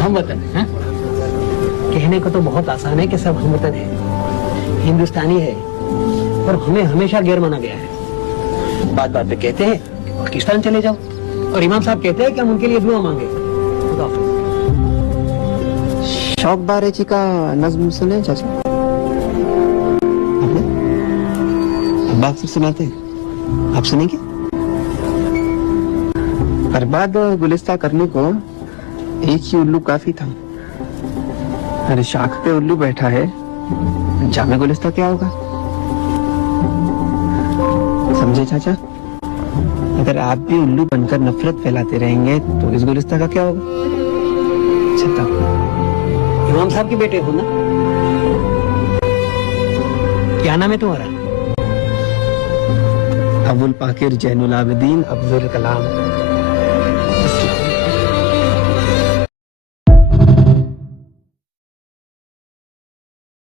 हम वतन है? कहने को तो बहुत आसान है कि सब हम वतन है, हिंदुस्तानी है, और हमें हमेशा गैर माना गया है। बात बात पे कहते हैं कि पाकिस्तान चले जाओ, और इमाम साहब कहते हैं कि हम उनके लिए दुआ मांगे। शौक बारेची का नज्म सुने चाचा? आपने अब्बा अक्सर सुनाते हैं, आप सुनेंगे? बर्बाद गुलिस्ता करने को एक ही उल्लू काफी था। अरे शाख पे उल्लू बैठा है, जामे गुलिस्ता क्या होगा? समझे चाचा? अगर आप भी उल्लू बनकर नफरत फैलाते रहेंगे तो इस गुलिस्ता का क्या होगा? छता इमाम साहब के बेटे हो ना? क्या नाम है तुम्हारा? अबुल पाकिर जैनुल आबिदीन अब्दुल कलाम।